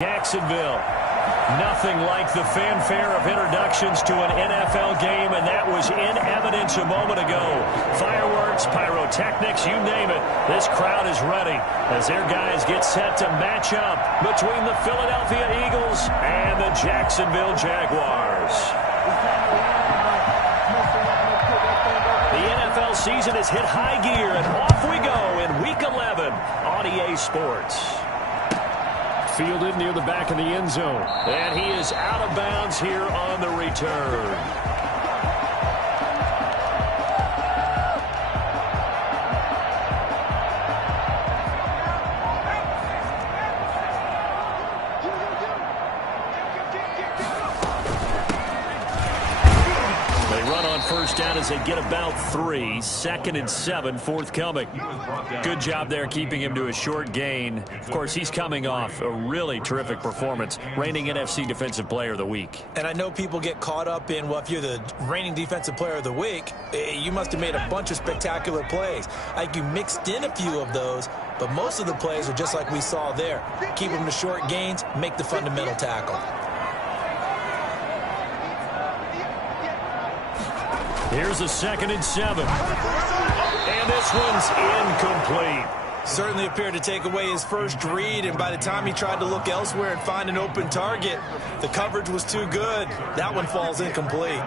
Jacksonville. Nothing like the fanfare of introductions to an NFL game, and that was in evidence a moment ago. Fireworks, pyrotechnics, you name it. This crowd is ready as their guys get set to match up between the Philadelphia Eagles and the Jacksonville Jaguars. The NFL season has hit high gear, and off we go in Week 11 on EA Sports. Fielded near the back of the end zone. And he is out of bounds here on the return. They run on first down as they get about 3. 2nd and 7 forthcoming. Good job there keeping him to a short gain. Of course, he's coming off a really terrific performance, reigning NFC Defensive Player of the Week. And I know people get caught up in, well, if you're the reigning Defensive Player of the Week, you must have made a bunch of spectacular plays. Like you mixed in a few of those, but most of the plays are just like we saw there. Keep them to short gains, make the fundamental tackle. Here's a 2nd and 7. And this one's incomplete. Certainly appeared to take away his first read, and by the time he tried to look elsewhere and find an open target, the coverage was too good. That one falls incomplete.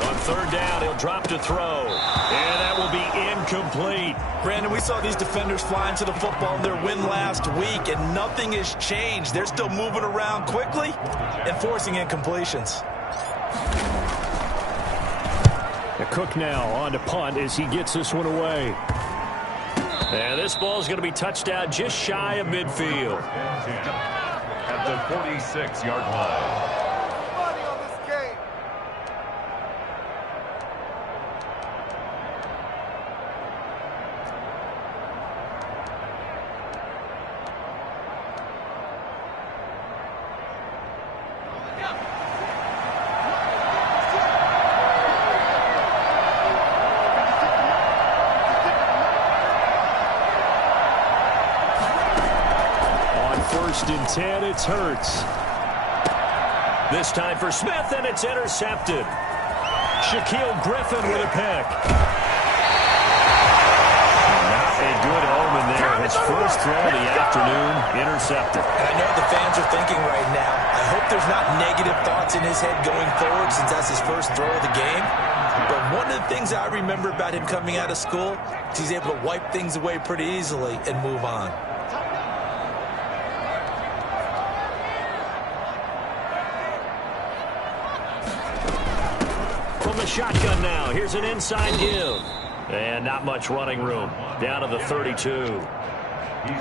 On 3rd down, he'll drop to throw. And that will be incomplete. Brandon, we saw these defenders flying to the football in their win last week, and nothing has changed. They're still moving around quickly and forcing incompletions. The Cook now on to punt as he gets this one away. And this ball is going to be touched out just shy of midfield. At the 46-yard line. First and 10, it's Hurts. This time for Smith, and it's intercepted. Shaquille Griffin with a pick. Not a good omen there. His first throw of the afternoon, intercepted. And I know the fans are thinking right now, I hope there's not negative thoughts in his head going forward since that's his first throw of the game. But one of the things I remember about him coming out of school is he's able to wipe things away pretty easily and move on. Shotgun now. Here's an inside give. And not much running room. Down to the 32.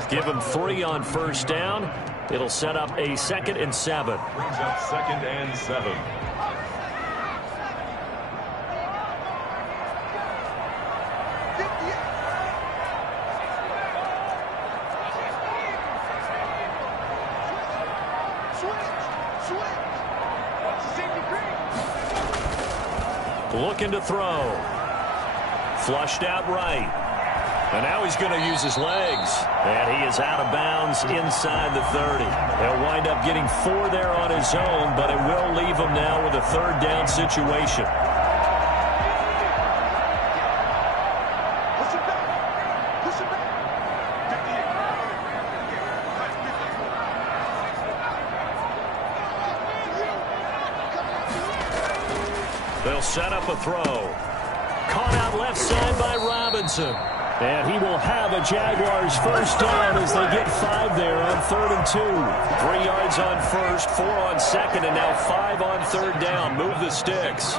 Give him 3 on first down. It'll set up a 2nd and 7. Brings up 2nd and 7. Looking to throw. Flushed out right. And now he's going to use his legs. And he is out of bounds inside the 30. He'll wind up getting 4 there on his own, but it will leave him now with a 3rd down situation. They'll set up a throw. Caught out left side by Robinson. And he will have a Jaguars first down as they get 5 there on 3rd and 2. 3 yards on first, 4 on second, and now 5 on 3rd down. Move the sticks.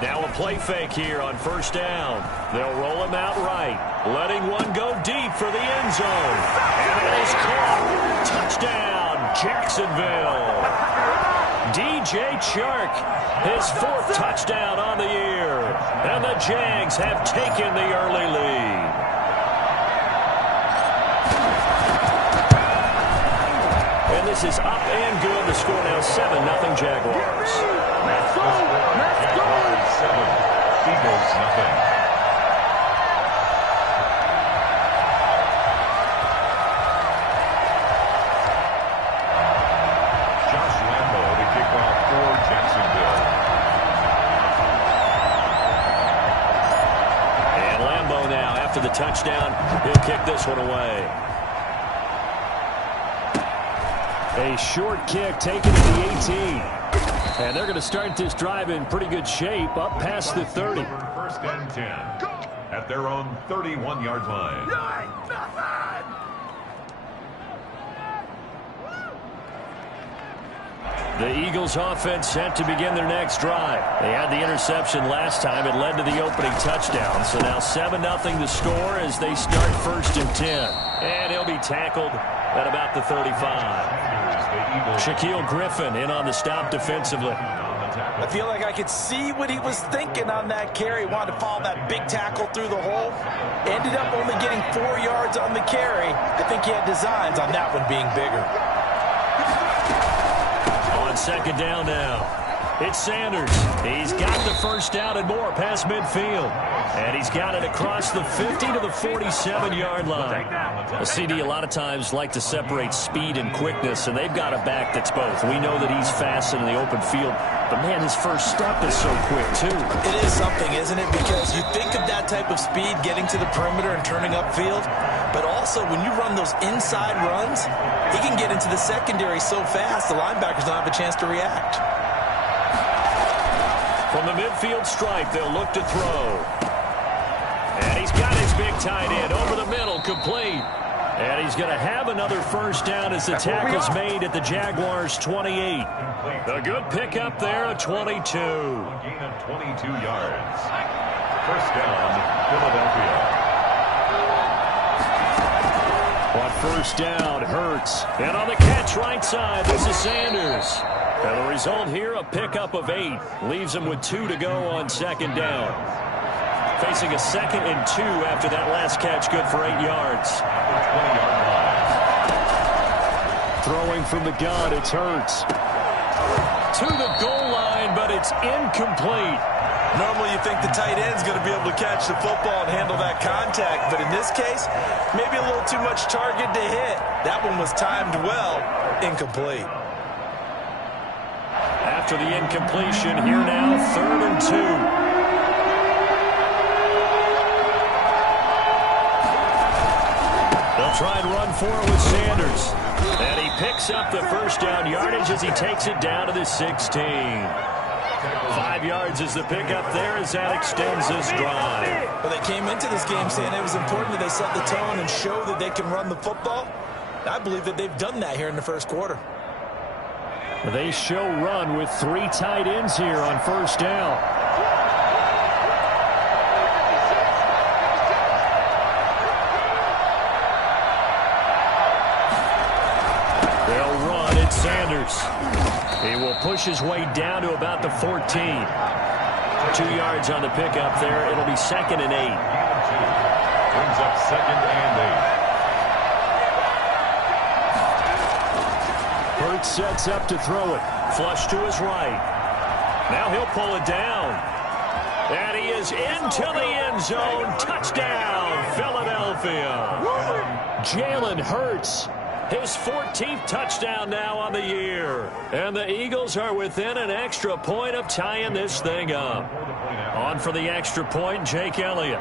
Now a play fake here on first down. They'll roll him out right, letting one go deep for the end zone. And it is caught. Touchdown. Jacksonville. DJ Chark, his 4th touchdown on the year. And the Jags have taken the early lead. And this is up and good. The score now 7-0 Jaguars. Let's go! Jaguars 7, Eagles nothing. Josh Lambo to kick off for Jacksonville. And Lambo now, after the touchdown, he'll kick this one away. A short kick taken to the 18. And they're going to start this drive in pretty good shape, up past the 30. First and 10 at their own 31-yard line. The Eagles offense set to begin their next drive. They had the interception last time. It led to the opening touchdown. So now 7-0 the score as they start first and 10. And he'll be tackled at about the 35. Shaquille Griffin in on the stop defensively. I feel like I could see what he was thinking on that carry. Wanted to follow that big tackle through the hole. Ended up only getting 4 yards on the carry. I think he had designs on that one being bigger. On second down now, it's Sanders. He's got the first down and more past midfield. And he's got it across the 50 to the 47-yard line. A CD a lot of times like to separate speed and quickness, and they've got a back that's both. We know that he's fast in the open field, but man, his first step is so quick too. It is something, isn't it? Because you think of that type of speed getting to the perimeter and turning upfield, but also when you run those inside runs, he can get into the secondary so fast the linebackers don't have a chance to react. From the midfield stripe, they'll look to throw. And he's got his big tight end over the middle, complete. And he's going to have another first down as the tackle's made at the Jaguars' 28. A good pickup there at 22. A gain of 22 yards. First down, Philadelphia. On first down, Hurts. And on the catch right side, this is Sanders. And the result here, a pickup of 8. Leaves him with 2 to go on second down. Facing a 2nd and 2 after that last catch, good for 8 yards. 20-yard line. Throwing from the gun, it's Hurts. To the goal line, but it's incomplete. Normally you think the tight end's going to be able to catch the football and handle that contact, but in this case, maybe a little too much target to hit. That one was timed well, incomplete. After the incompletion, here now, 3rd and 2. They'll try and run for it with Sanders. And he picks up the first down yardage as he takes it down to the 16. 5 yards is the pickup there as that extends this drive. Well, they came into this game saying it was important that they set the tone and show that they can run the football. I believe that they've done that here in the first quarter. They show run with 3 tight ends here on first down. They'll run. It's Sanders. He will push his way down to about the 14. 2 yards on the pickup there. It'll be 2nd and 8. Brings up 2nd and 8. Hurts sets up to throw it. Flush to his right. Now he'll pull it down. And he is into the end zone. Touchdown, Philadelphia. Jalen Hurts. His 14th touchdown now on the year. And the Eagles are within an extra point of tying this thing up. On for the extra point, Jake Elliott.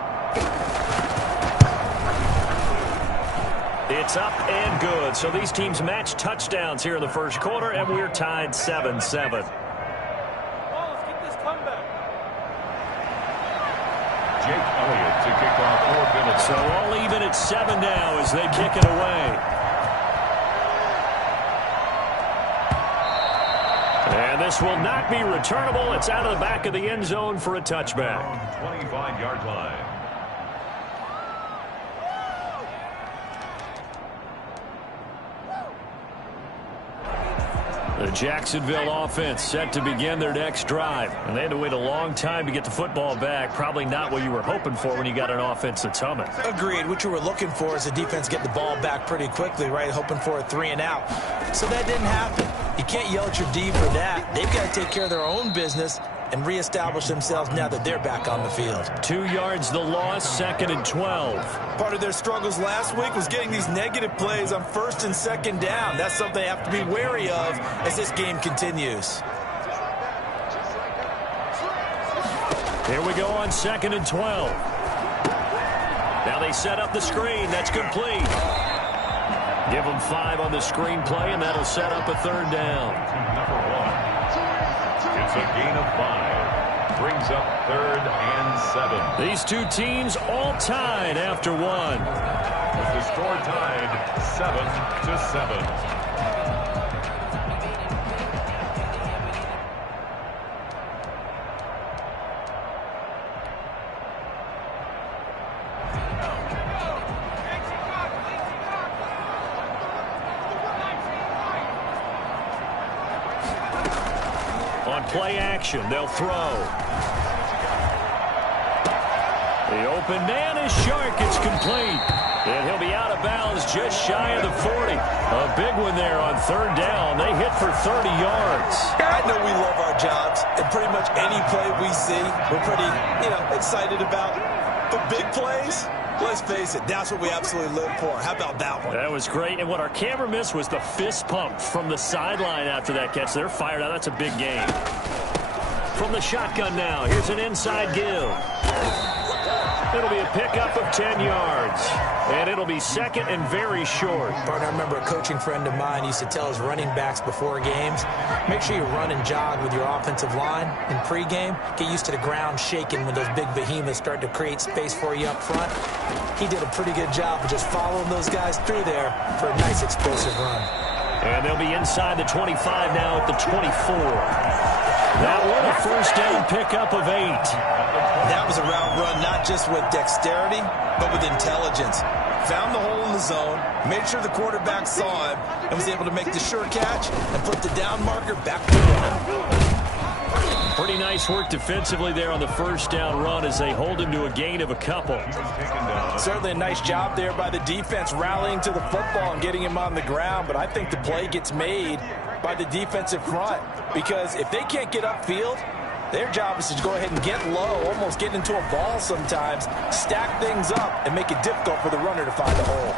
It's up and good. So these teams match touchdowns here in the first quarter, and we're tied 7-7. Jake Elliott to kick off for Philadelphia. So all even at 7 now as they kick it away. And this will not be returnable. It's out of the back of the end zone for a touchback. 25-yard line. The Jacksonville offense set to begin their next drive. And they had to wait a long time to get the football back. Probably not what you were hoping for when you got an offense that's humming. Agreed. What you were looking for is the defense get the ball back pretty quickly, right? Hoping for a 3 and out. So that didn't happen. You can't yell at your D for that. They've got to take care of their own business and reestablish themselves now that they're back on the field. 2 yards the loss, 2nd and 12. Part of their struggles last week was getting these negative plays on 1st and 2nd down. That's something they have to be wary of as this game continues. Here we go on 2nd and 12. Now they set up the screen. That's complete. Give them 5 on the screen play, and that'll set up a 3rd down. Number 1. It's a gain of 5. Brings up 3rd and 7. These two teams all tied after 1. With the score tied 7-7. Play action. They'll throw. The open man is Shark. It's complete. And he'll be out of bounds just shy of the 40. A big one there on 3rd down. They hit for 30 yards. I know we love our jobs, and pretty much any play we see, we're pretty, excited about. But big plays, let's face it, that's what we absolutely live for. How about that one? That was great. And what our camera missed was the fist pump from the sideline after that catch. They're fired out. That's a big game. From the shotgun now, here's an inside give. It'll be a pickup of 10 yards. And it'll be 2nd and very short. Partner, I remember a coaching friend of mine used to tell his running backs before games, make sure you run and jog with your offensive line in pregame. Get used to the ground shaking when those big behemoths start to create space for you up front. He did a pretty good job of just following those guys through there for a nice explosive run. And they'll be inside the 25 now at the 24. That one a 1st down pickup of 8. That was a route run not just with dexterity, but with intelligence. Found the hole in the zone, made sure the quarterback saw him, and was able to make the sure catch and put the down marker back to run. Pretty nice work defensively there on the 1st down run as they hold him to a gain of a couple. Certainly a nice job there by the defense rallying to the football and getting him on the ground, but I think the play gets made by the defensive front because if they can't get upfield, their job is to go ahead and get low, almost get into a ball sometimes, stack things up, and make it difficult for the runner to find a hole.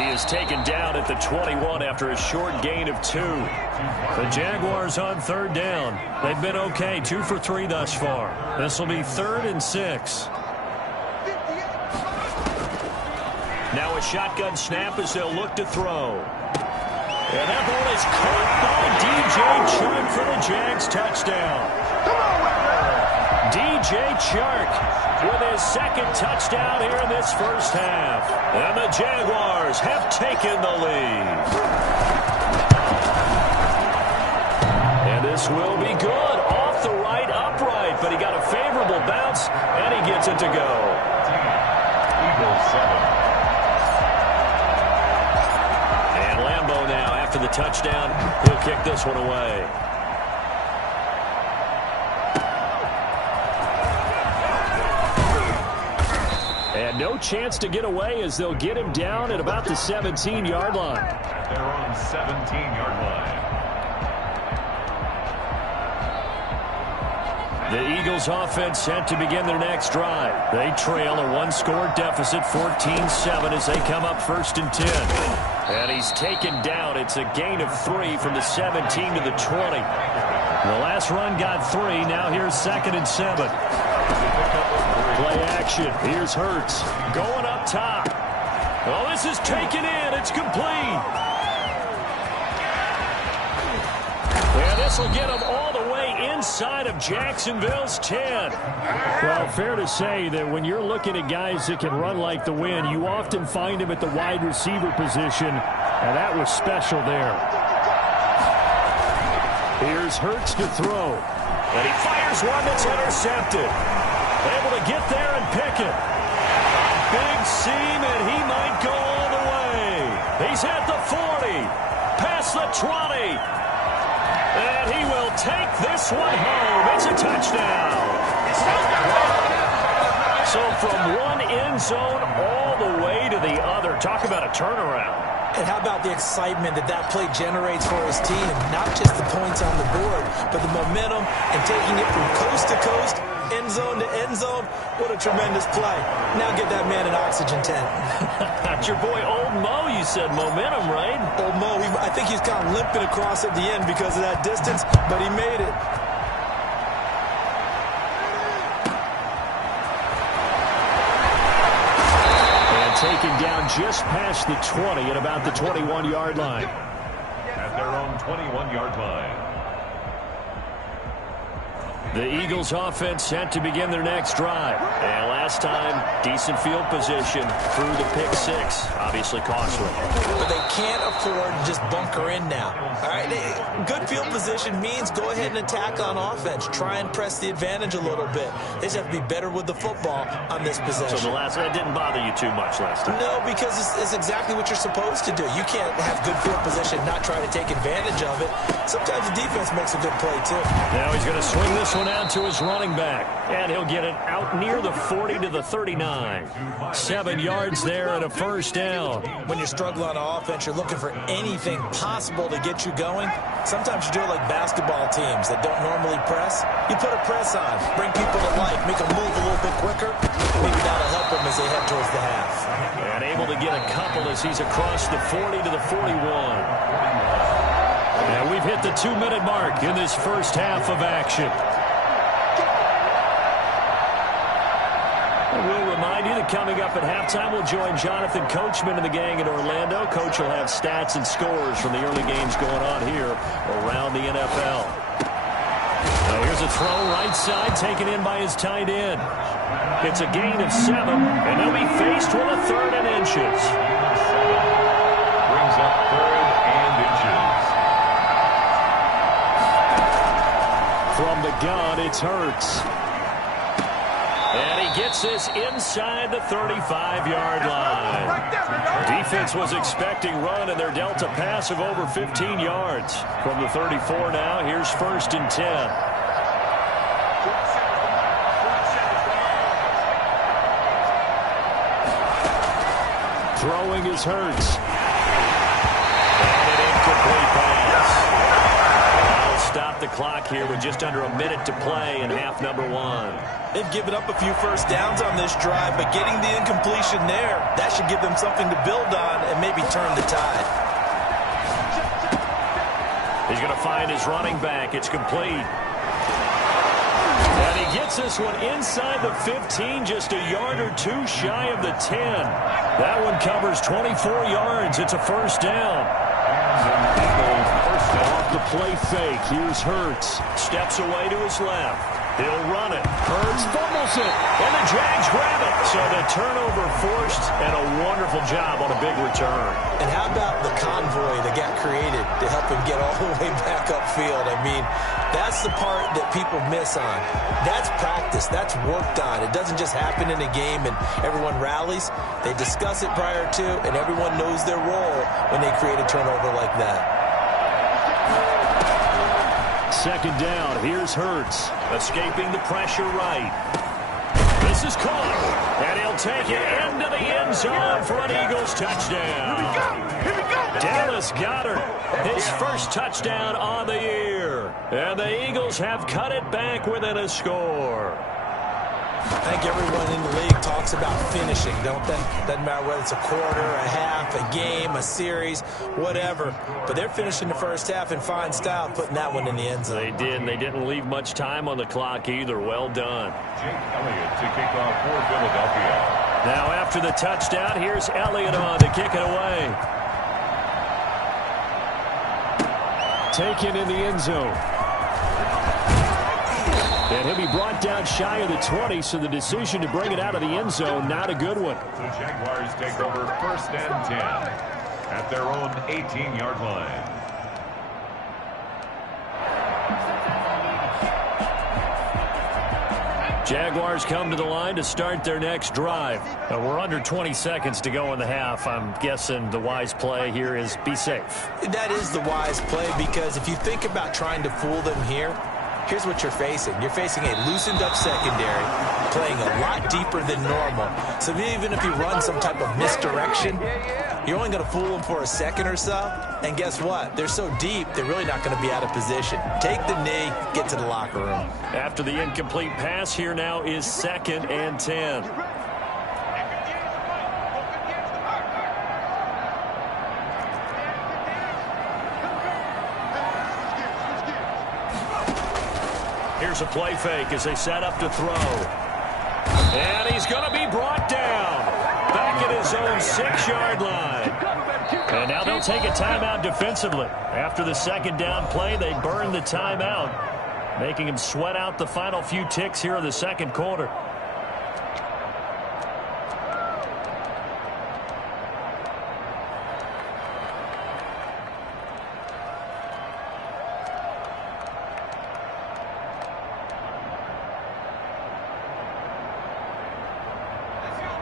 He is taken down at the 21 after a short gain of 2. The Jaguars on 3rd down. They've been okay, 2 for 3 thus far. This will be 3rd and 6. Now a shotgun snap as they'll look to throw. And that ball is caught by DJ Chark for the Jags touchdown. DJ Chark with his 2nd touchdown here in this 1st half. And the Jaguars have taken the lead. And this will be good. Off the right, upright, but he got a favorable bounce, and he gets it to go. Eagles 7. Now, after the touchdown, he'll kick this one away. And no chance to get away as they'll get him down at about the 17-yard line. They're on 17-yard line. The Eagles offense set to begin their next drive. They trail a 1-score deficit, 14-7, as they come up 1st and 10. And he's taken down. It's a gain of 3 from the 17 to the 20. The last run got 3. Now here's 2nd and 7. Play action. Here's Hurts going up top. Oh, this is taken in. It's complete. And this will get him all the way inside of Jacksonville's 10. Well, fair to say that when you're looking at guys that can run like the wind, you often find him at the wide receiver position, and that was special there. Here's Hurts to throw. And he fires one that's intercepted. Able to get there and pick it. Big seam, and he might go all the way. He's at the 40. Past the 20. And he will take this one home. It's a touchdown. So from one end zone all the way to the other. Talk about a turnaround. And how about the excitement that that play generates for his team? Not just the points on the board, but the momentum and taking it from coast to coast, end zone to end zone. What a tremendous play. Now get that man an oxygen tent. That's your boy Old Mo, you said. Momentum, right? Old Mo, I think he's kind of limping across at the end because of that distance, but he made it. Taken down just past the 20 at about the 21-yard line. At their own 21-yard line. The Eagles offense set to begin their next drive. And last time, decent field position through the pick six. Obviously costly. But they can't afford to just bunker in now. All right, good field position means go ahead and attack on offense. Try and press the advantage a little bit. They just have to be better with the football on this possession. So that didn't bother you too much last time? No, because it's exactly what you're supposed to do. You can't have good field position and not try to take advantage of it. Sometimes the defense makes a good play, too. Now he's going to swing this one out to his running back. And he'll get it out near the 40 to the 39. 7 yards there and a first down. When you're struggling on offense, you're looking for anything possible to get you going. Sometimes you do it like basketball teams that don't normally press. You put a press on, bring people to life, make them move a little bit quicker. Maybe that'll help them as they head towards the half. And able to get a couple as he's across the 40 to the 41. And we've hit the 2-minute mark in this first half of action. We'll remind you that coming up at halftime, we'll join Jonathan Coachman and the gang in Orlando. Coach will have stats and scores from the early games going on here around the NFL. Now here's a throw right side taken in by his tight end. It's a gain of 7, and they'll be faced with a 3rd and inches. Brings up 3rd and inches. From the gun, it's Hurts. And he gets this inside the 35-yard line. Defense was expecting run, and they're dealt a pass of over 15 yards. From the 34 now, here's 1st and 10. Throwing is Hurts. And an incomplete pass. That'll stop the clock here with just under a minute to play in half number 1. They've given up a few first downs on this drive, but getting the incompletion there, that should give them something to build on and maybe turn the tide. He's going to find his running back. It's complete. And he gets this one inside the 15, just a yard or two shy of the 10. That one covers 24 yards. It's a first down. Off the play fake. Here's Hurts. Steps away to his left. He'll run it. Hurts fumbles it. And the Jags grab it. So the turnover forced, and a wonderful job on a big return. And how about the convoy that got created to help him get all the way back upfield? I mean, that's the part that people miss on. That's practice. That's worked on. It doesn't just happen in a game and everyone rallies. They discuss it prior to, and everyone knows their role when they create a turnover like that. 2nd down. Here's Hurts. Escaping the pressure right. This is caught. And he'll take it into the end zone for an Eagles touchdown. Here we go. Dallas Goedert, his first touchdown on the year. And the Eagles have cut it back within a score. I think everyone in the league talks about finishing, don't they? Doesn't matter whether it's a quarter, a half, a game, a series, whatever. But they're finishing the first half in fine style, putting that one in the end zone. They did, and they didn't leave much time on the clock either. Well done. Jake Elliott to kick off for Philadelphia. Now after the touchdown, here's Elliott on to kick it away. Taken in the end zone. And he'll be brought down shy of the 20, so the decision to bring it out of the end zone, not a good one. The Jaguars take over 1st and 10 at their own 18-yard line. Jaguars come to the line to start their next drive. We're under 20 seconds to go in the half. I'm guessing the wise play here is be safe. That is the wise play, because if you think about trying to fool them here, here's what you're facing. You're facing a loosened up secondary, playing a lot deeper than normal. So even if you run some type of misdirection, you're only going to fool them for a second or so. And guess what? They're so deep, they're really not going to be out of position. Take the knee, get to the locker room. After the incomplete pass, here now is 2nd and 10. Here's a play fake as they set up to throw. And he's going to be brought down. Back at his own 6-yard line. And now they'll take a timeout defensively. After the 2nd down play, they burn the timeout, making him sweat out the final few ticks here in the 2nd quarter.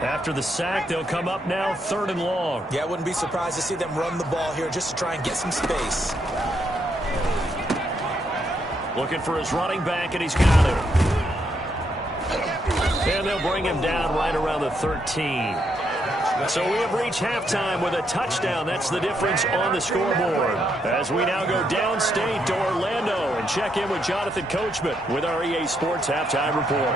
After the sack, they'll come up now 3rd and long. Yeah, I wouldn't be surprised to see them run the ball here just to try and get some space. Looking for his running back, and he's got him. And they'll bring him down right around the 13. So we have reached halftime with a touchdown. That's the difference on the scoreboard. As we now go downstate to Orlando and check in with Jonathan Coachman with our EA Sports Halftime Report.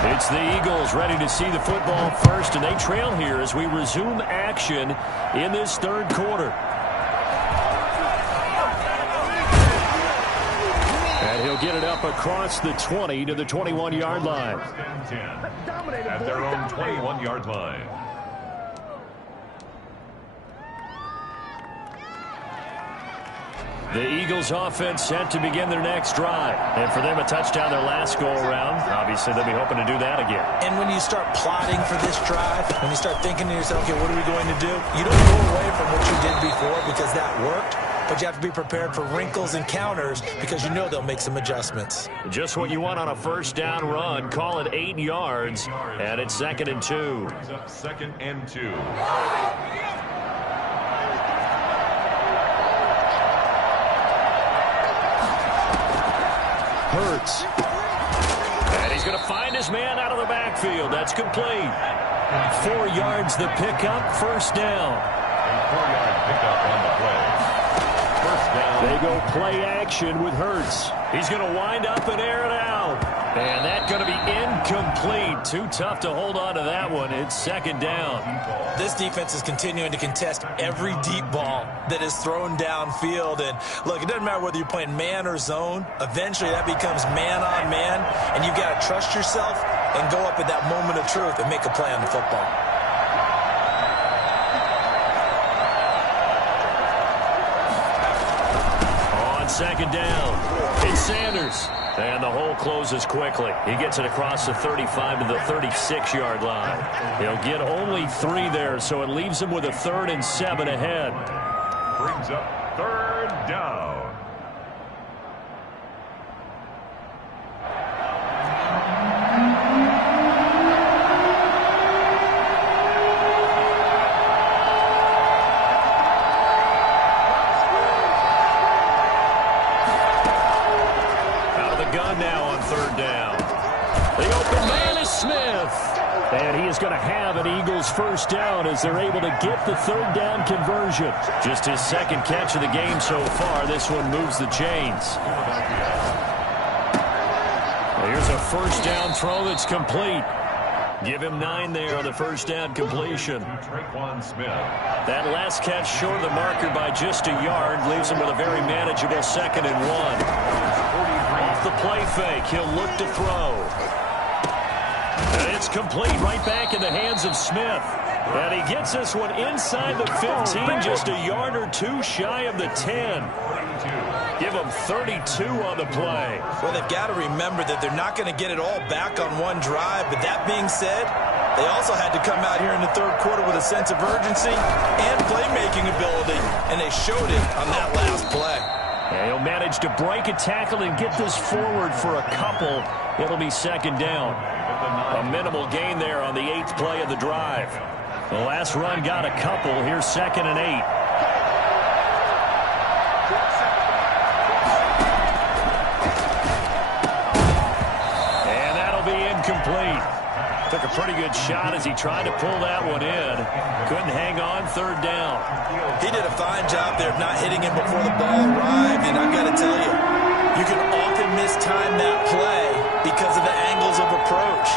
It's the Eagles ready to see the football first, and they trail here as we resume action in this 3rd quarter. And he'll get it up across the 20 to the 21-yard line. At their own 21-yard line. The Eagles offense set to begin their next drive. And for them, a touchdown their last go-around. Obviously, they'll be hoping to do that again. And when you start plotting for this drive, when you start thinking to yourself, okay, what are we going to do? You don't go away from what you did before because that worked, but you have to be prepared for wrinkles and counters because you know they'll make some adjustments. Just what you want on a 1st down run. Call it 8 yards, and it's 2nd and 2. 2nd and 2. Hurts. And he's going to find his man out of the backfield. That's complete. 4 yards the pickup, 1st down. A 4-yard pickup on the play. 1st down. They go play action with Hurts. He's going to wind up and air it out. And that's going to be incomplete. Too tough to hold on to that one. It's 2nd down. This defense is continuing to contest every deep ball that is thrown downfield. And look, it doesn't matter whether you're playing man or zone. Eventually that becomes man on man. And you've got to trust yourself and go up at that moment of truth and make a play on the football. On 2nd down, it's Sanders. And the hole closes quickly. He gets it across the 35 to the 36-yard line. He'll get only 3 there, so it leaves him with a 3rd and 7 ahead. Brings up 3rd down. And he is going to have an Eagles 1st down as they're able to get the 3rd down conversion. Just his 2nd catch of the game so far. This one moves the chains. Here's a 1st down throw that's complete. Give him 9 there on the 1st down completion. That last catch short of the marker by just a yard leaves him with a very manageable 2nd and 1. Off the play fake, he'll look to throw. And it's complete right back in the hands of Smith. And he gets this one inside the 15, just a yard or 2 shy of the 10. Give them 32 on the play. Well, they've got to remember that they're not going to get it all back on one drive. But that being said, they also had to come out here in the 3rd quarter with a sense of urgency and playmaking ability. And they showed it on that last play. And he'll manage to break a tackle and get this forward for a couple. It'll be second down. A minimal gain there on the 8th play of the drive. The last run got a couple. Here's 2nd and 8. And that'll be incomplete. Took a pretty good shot as he tried to pull that one in. Couldn't hang on, 3rd down. He did a fine job there of not hitting him before the ball arrived, and I've got to tell you, you can often mistime that play because of the angles of approach.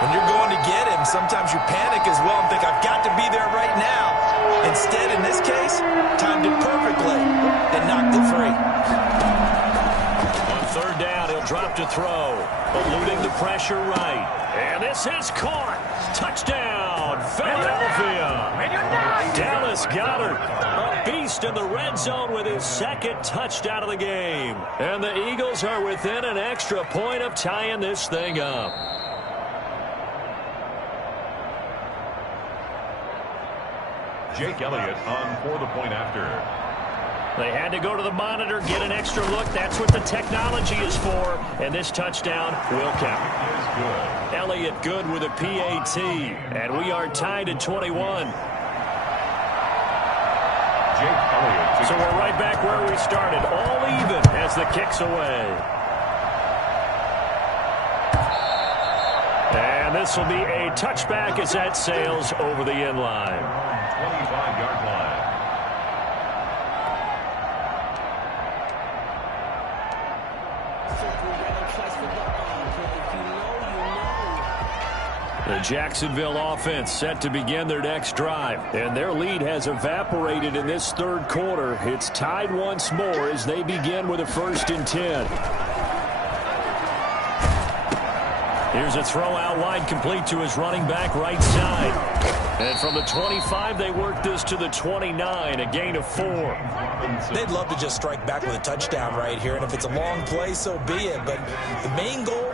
When you're going to get him, sometimes you panic as well and think, I've got to be there right now. Instead, in this case, timed it perfectly and knocked it free. On 3rd down, he'll drop to throw, eluding the pressure right. And this is caught. Touchdown, Philadelphia. Dallas Goedert, a beast in the red zone with his 2nd touchdown of the game. And the Eagles are within an extra point of tying this thing up. Jake Elliott on for the point after. They had to go to the monitor, get an extra look. That's what the technology is for. And this touchdown will count. Good. Elliott good with a PAT. And we are tied at 21. Jake Elliott. So we're right back where we started. All even as the kick's away. And this will be a touchback as that sails over the end line. 25-yard line. The Jacksonville offense set to begin their next drive, and their lead has evaporated in this 3rd quarter. It's tied once more as they begin with a 1st and 10. Here's a throw out wide, complete to his running back right side. And from the 25, they work this to the 29, a gain of 4. They'd love to just strike back with a touchdown right here, and if it's a long play, so be it. But the main goal,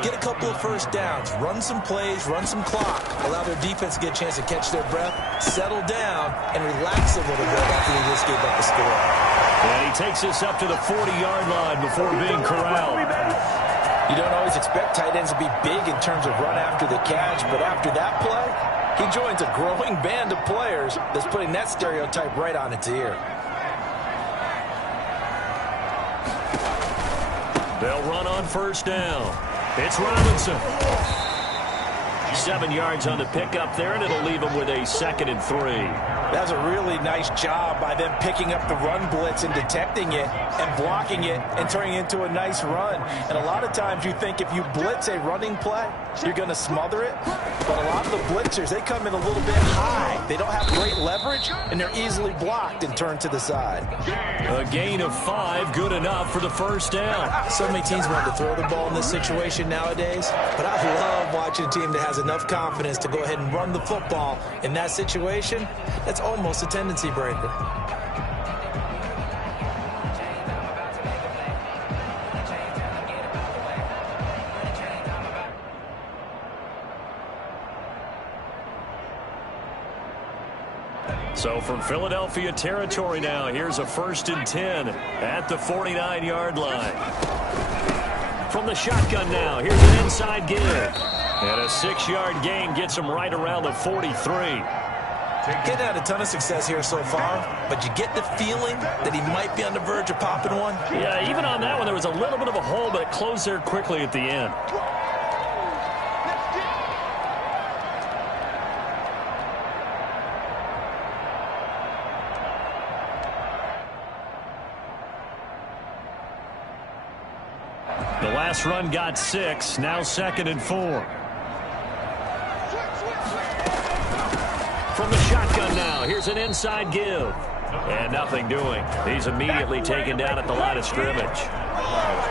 get a couple of 1st downs, run some plays, run some clock, allow their defense to get a chance to catch their breath, settle down, and relax a little bit after they just gave up the score. And he takes this up to the 40-yard line before being corralled. You don't always expect tight ends to be big in terms of run after the catch, but after that play, he joins a growing band of players that's putting that stereotype right on its ear. They'll run on 1st down. It's Robinson. 7 yards on the pickup there, and it'll leave him with a 2nd and 3. That's a really nice job by them picking up the run blitz and detecting it and blocking it and turning it into a nice run. And a lot of times you think if you blitz a running play, you're going to smother it. But a lot of the blitzers, they come in a little bit high. They don't have great leverage, and they're easily blocked and turned to the side. A gain of 5, good enough for the 1st down. So many teams want to throw the ball in this situation nowadays, but I love watching a team that has enough confidence to go ahead and run the football. In that situation, that's almost a tendency breaker. So from Philadelphia territory now, here's a 1st and 10 at the 49-yard line. From the shotgun now, here's an inside give. And a 6-yard gain gets him right around the 43. Getting had a ton of success here so far, but you get the feeling that he might be on the verge of popping one. Yeah, even on that one, there was a little bit of a hole, but it closed there quickly at the end. The last run got 6, now 2nd and 4. From the shotgun now, here's an inside give. And nothing doing. He's immediately taken down at the line of scrimmage.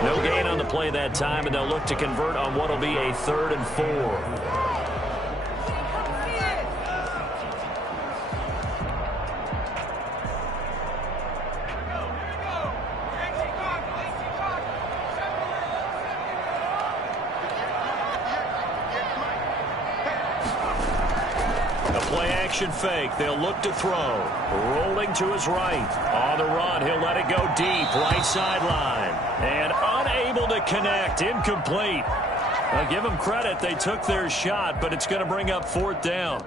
No gain on the play that time, and they'll look to convert on what will be a 3rd and 4. play-action fake. They'll look to throw. Rolling to his right. On the run, he'll let it go deep. Right sideline. And unable to connect. Incomplete. I'll give them credit. They took their shot, but it's going to bring up 4th down.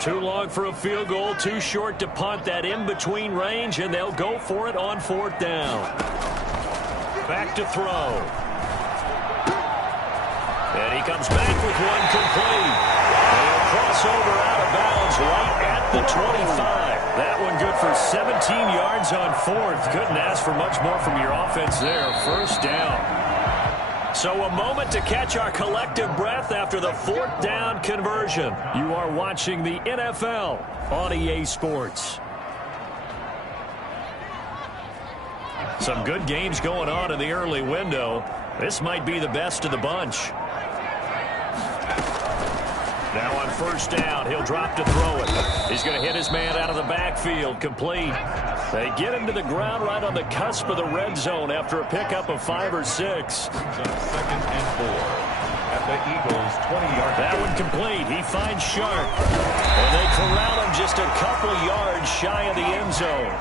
Too long for a field goal, too short to punt. That in-between range, and they'll go for it on 4th down. Back to throw. And he comes back with one complete. And he'll cross over out of bounds right at the 25. That one good for 17 yards on 4th. Couldn't ask for much more from your offense there. 1st down. So a moment to catch our collective breath after the 4th down conversion. You are watching the NFL on EA Sports. Some good games going on in the early window. This might be the best of the bunch. Now on 1st down, he'll drop to throw it. He's going to hit his man out of the backfield. Complete. They get him to the ground right on the cusp of the red zone after a pickup of 5 or 6. 2nd and 4 at the Eagles' 20-yard line. That one complete. He finds Sharp. And they corral him just a couple yards shy of the end zone.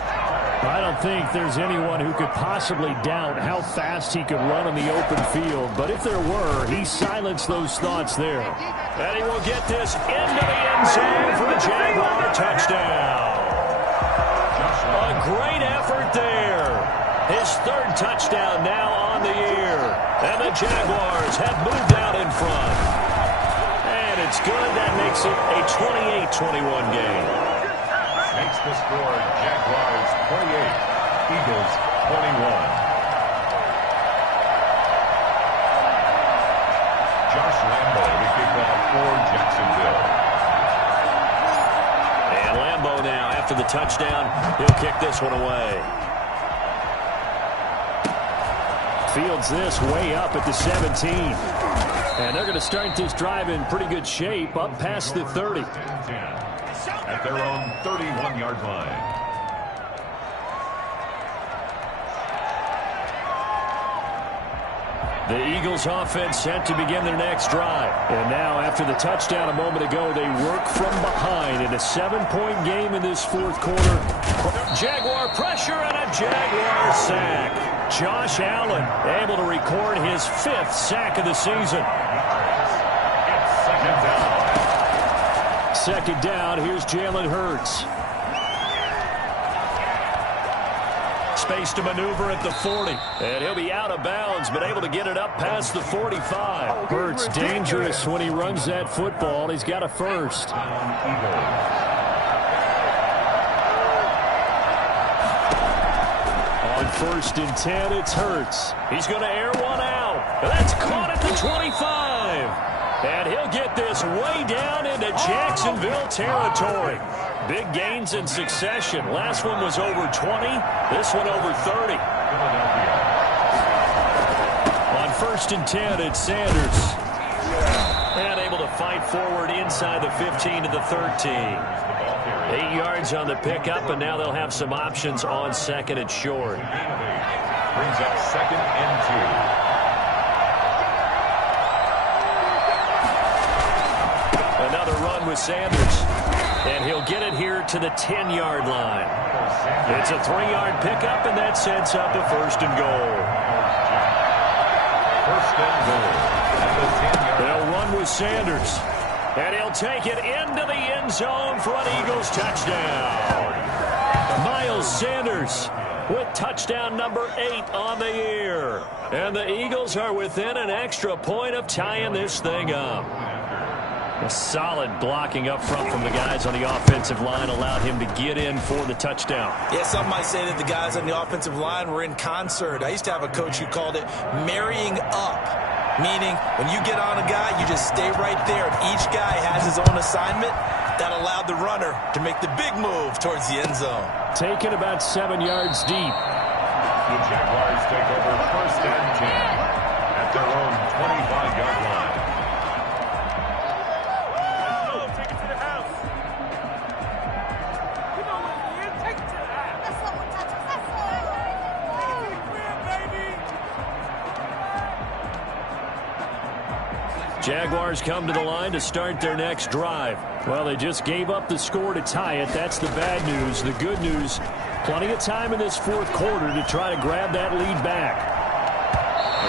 I don't think there's anyone who could possibly doubt how fast he could run in the open field. But if there were, he silenced those thoughts there. And he will get this into the end zone for a Jaguar touchdown. A great effort there. His 3rd touchdown now on the year. And the Jaguars have moved out in front. And it's good. That makes it a 28-21 game. Makes the score Jaguars 28, Eagles 21. Josh Lambo to kick off for Jacksonville. And Lambo now, after the touchdown, he'll kick this one away. Fields this way up at the 17. And they're going to start this drive in pretty good shape up past the 30. At their own 31-yard line. The Eagles offense set to begin their next drive. And now after the touchdown a moment ago, they work from behind in a 7-point game in this 4th quarter. Jaguar pressure and a Jaguar sack. Josh Allen able to record his 5th sack of the season. It's 2nd down. 2nd down, here's Jalen Hurts. Space to maneuver at the 40. And he'll be out of bounds, but able to get it up past the 45. Hurts dangerous when he runs that football. He's got a 1st. On 1st and 10, it's Hurts. He's going to air one out. That's caught at the 25. And he'll get this way down into Jacksonville territory. Big gains in succession. Last one was over 20. This one over 30. On 1st and 10, it's Sanders. And able to fight forward inside the 15 to the 13. 8 yards on the pickup, and now they'll have some options on 2nd and short. Brings up 2nd and 2. Another run with Sanders. And he'll get it here to the 10-yard line. It's a 3-yard pickup, and that sets up a 1st and goal. 1st and goal at the 10-yard line. They'll run with Sanders. And he'll take it into the end zone for an Eagles touchdown. Miles Sanders with touchdown number 8 on the year. And the Eagles are within an extra point of tying this thing up. A solid blocking up front from the guys on the offensive line allowed him to get in for the touchdown. Yeah, some might say that the guys on the offensive line were in concert. I used to have a coach who called it marrying up, meaning when you get on a guy, you just stay right there, and each guy has his own assignment. That allowed the runner to make the big move towards the end zone. Taken about 7 yards deep. The Jaguars take over 1st and 10 at their own 25-yard line. Jaguars come to the line to start their next drive. Well, they just gave up the score to tie it. That's the bad news. The good news, plenty of time in this fourth quarter to try to grab that lead back.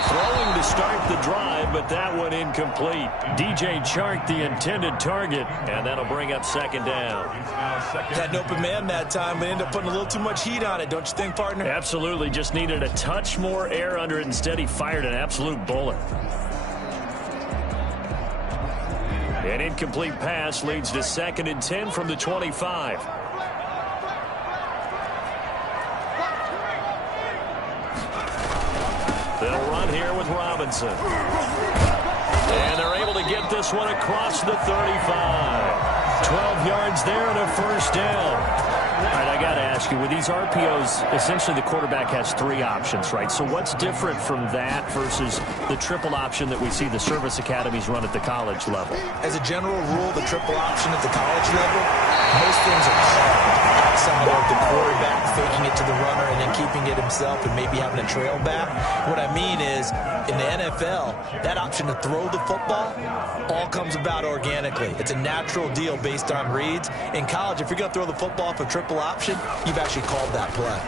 Throwing to start the drive, but that one incomplete. DJ Chark, the intended target, and that'll bring up second down. Had an open man that time, but ended up putting a little too much heat on it, don't you think, partner? Absolutely. Just needed a touch more air under it. Instead, he fired an absolute bullet. An incomplete pass leads to 2nd and 10 from the 25. They'll run here with Robinson. And they're able to get this one across the 35. 12 yards there and a first down. All right, I got to ask you, with these RPOs, essentially the quarterback has 3 options, right? So what's different from that versus the triple option that we see the service academies run at the college level? As a general rule, the triple option at the college level, most things are called. Outside of the quarterback faking it to the runner and then keeping it himself and maybe having a trail back. What I mean is, in the NFL, that option to throw the football all comes about organically. It's a natural deal based on reads. In college, if you're going to throw the football for triple option, you've actually called that play.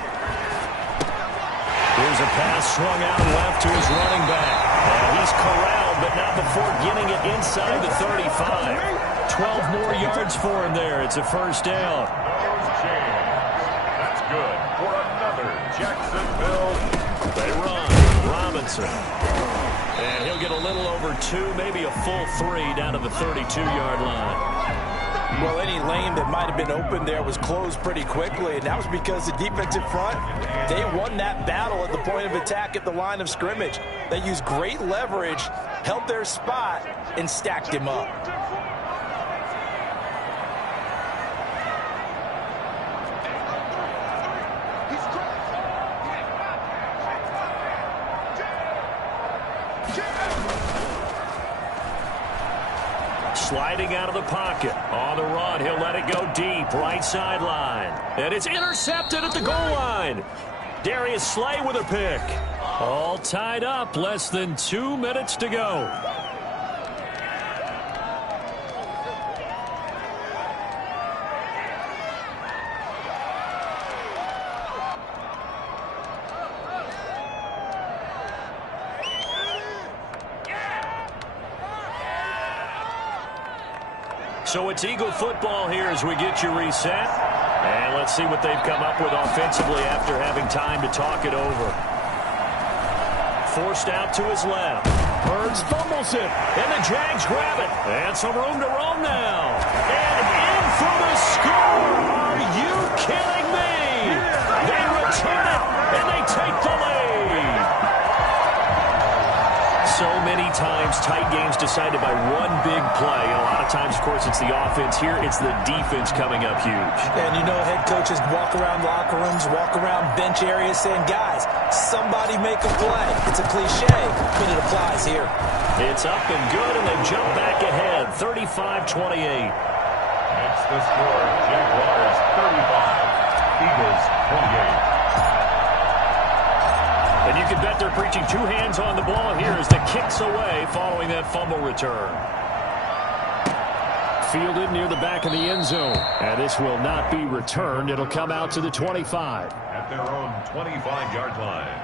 Here's a pass swung out left to his running back. And he's corralled, but not before getting it inside the 35. 12 more yards for him there. It's a first down. That's good for another Jacksonville. They run. Robinson. And he'll get a little over 2, maybe a full 3 down to the 32-yard line. Well, any lane that might have been open there was closed pretty quickly, and that was because the defensive front, they won that battle at the point of attack at the line of scrimmage. They used great leverage, held their spot, and stacked him up. Sliding out of the pocket. On the run, he'll let it go deep. Right sideline. And it's intercepted at the goal line. Darius Slay with a pick. All tied up. Less than 2 minutes to go. So it's Eagle football here as we get you reset. And let's see what they've come up with offensively after having time to talk it over. Forced out to his left. Hurts fumbles it. And the Jags grab it. And some room to roam now. And in for the score. Are you kidding me? They return it. And they take the lead. So many times, tight games decided by one big play. And a lot of times, of course, it's the offense. Here, it's the defense coming up huge. And you know, head coaches walk around locker rooms, walk around bench areas saying, guys, somebody make a play. It's a cliche, but it applies here. It's up and good, and they jump back ahead, 35-28. That's the score. Jaguars 35, Eagles 28. And you can bet they're preaching 2 hands on the ball here as the kick's away following that fumble return. Fielded near the back of the end zone. And this will not be returned. It'll come out to the 25. At their own 25-yard line.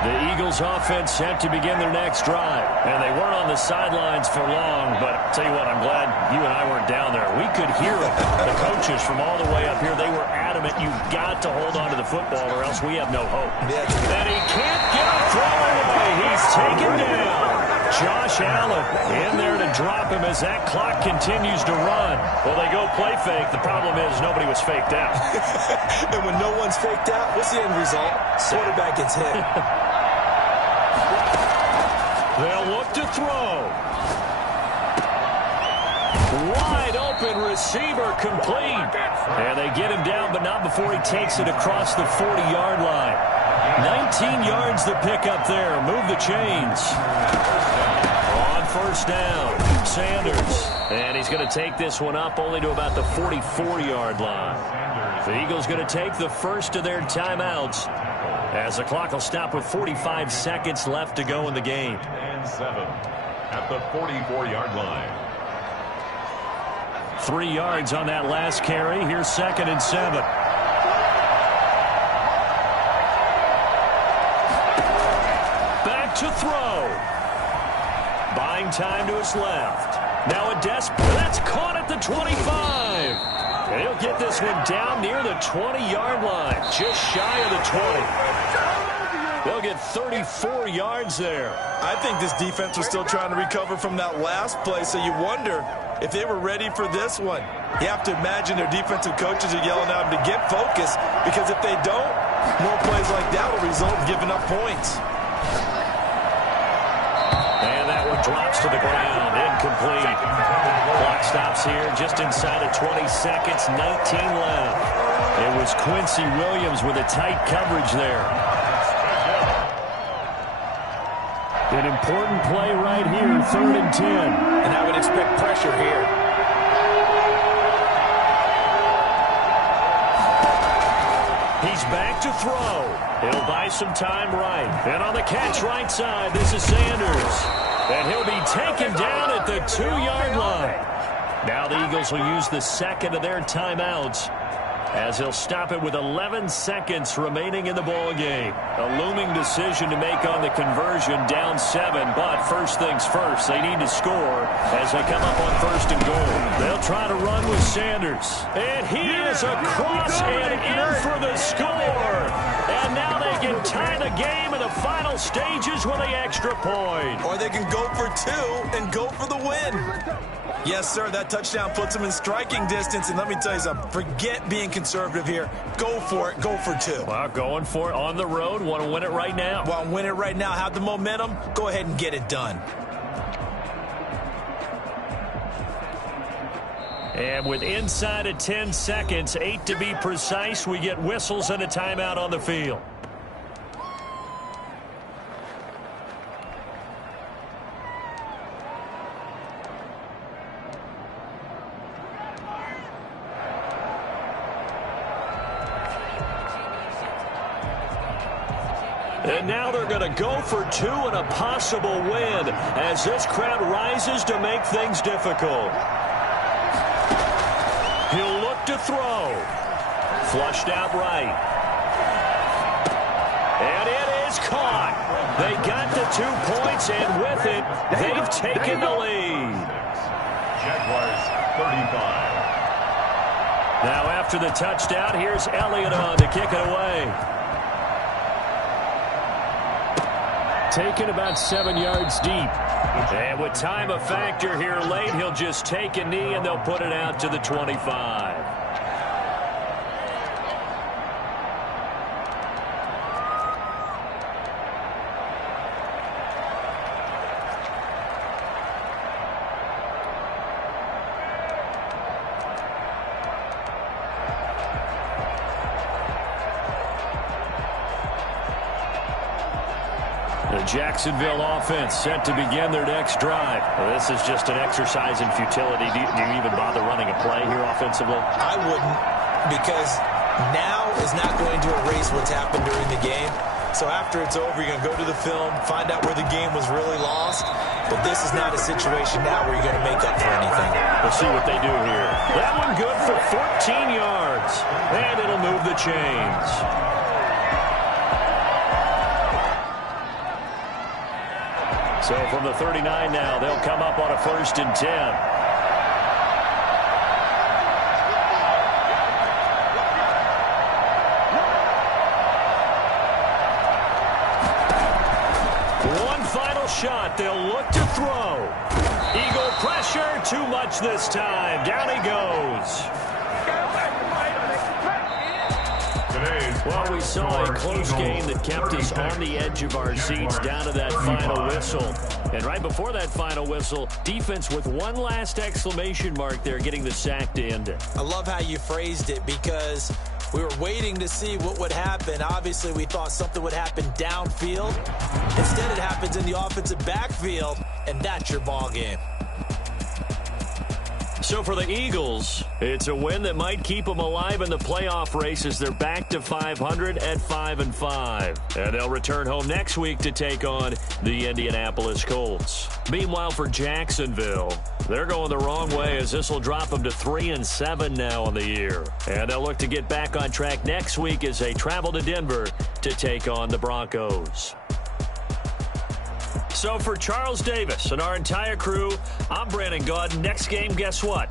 The Eagles offense set to begin their next drive. And they weren't on the sidelines for long, but I'll tell you what, I'm glad you and I weren't down there. We could hear it. The coaches from all the way up here, they were adamant. You've got to hold on to the football or else we have no hope. And he can't get a throw away. He's taken down. Josh Allen in there to drop him as that clock continues to run. Well, they go play fake. The problem is nobody was faked out. And when no one's faked out, what's the end result? Quarterback gets hit. They'll look to throw. Wide open receiver complete. And they get him down, but not before he takes it across the 40-yard line. 19 yards to pick up there. Move the chains. On first down, Sanders. And he's going to take this one up only to about the 44-yard line. The Eagles going to take the first of their timeouts. As the clock will stop with 45 seconds left to go in the game. And 7 at the 44-yard line. 3 yards on that last carry. Here's 2nd and 7. Back to throw. Buying time to his left. Now a that's caught at the 25. And he'll get this one down near the 20-yard line. Just shy of the 20. They'll get 34 yards there. I think this defense was still trying to recover from that last play, so you wonder if they were ready for this one. You have to imagine their defensive coaches are yelling at them to get focused, because if they don't, more plays like that will result in giving up points. And that one drops to the ground. Incomplete. Clock stops here just inside of 20 seconds. 19 left. It was Quincy Williams with a tight coverage there. An important play right here, 3rd and 10. And I would expect pressure here. He's back to throw. He'll buy some time right. And on the catch right side, this is Sanders. And he'll be taken down at the 2-yard line. Now the Eagles will use the 2nd of their timeouts, as he'll stop it with 11 seconds remaining in the ball game. A looming decision to make on the conversion, down 7, but first things first, they need to score as they come up on 1st and goal. They'll try to run with Sanders, and he is across and in for the score. And now they can tie the game in the final stages with the extra point. Or they can go for 2 and go for the win. Yes, sir, that touchdown puts them in striking distance. And let me tell you something, forget being conservative here. Go for it. Go for 2. Well, going for it on the road. Want to win it right now. Want to win it right now. Have the momentum. Go ahead and get it done. And with inside of 10 seconds, 8 to be precise, we get whistles and a timeout on the field. And now they're going to go for 2 and a possible win as this crowd rises to make things difficult. He'll look to throw. Flushed out right. And it is caught. They got the 2 points, and with it, they've taken the lead. Jaguars 35. Now after the touchdown, here's Elliott on to kick it away. Taken about 7 yards deep. And with time a factor here late, he'll just take a knee and they'll put it out to the 25. The Jacksonville offense set to begin their next drive. Well, this is just an exercise in futility. Do you even bother running a play here offensively? I wouldn't, because now is not going to erase what's happened during the game. So after it's over, you're going to go to the film, find out where the game was really lost. But this is not a situation now where you're going to make up for anything. We'll see what they do here. That one good for 14 yards. And it'll move the chains. So from the 39 now, they'll come up on a 1st and 10. One final shot. They'll look to throw. Eagle pressure. Too much this time. Down he goes. Well, we saw a close game that kept us on the edge of our seats down to that final whistle. And right before that final whistle, defense with one last exclamation mark there, getting the sack to end it. I love how you phrased it, because we were waiting to see what would happen. Obviously, we thought something would happen downfield. Instead, it happens in the offensive backfield, and that's your ball game. So for the Eagles, it's a win that might keep them alive in the playoff race as they're back to 500 at 5-5. And they'll return home next week to take on the Indianapolis Colts. Meanwhile, for Jacksonville, they're going the wrong way as this will drop them to 3-7 now on the year. And they'll look to get back on track next week as they travel to Denver to take on the Broncos. So for Charles Davis and our entire crew, I'm Brandon Gaudin. Next game, guess what?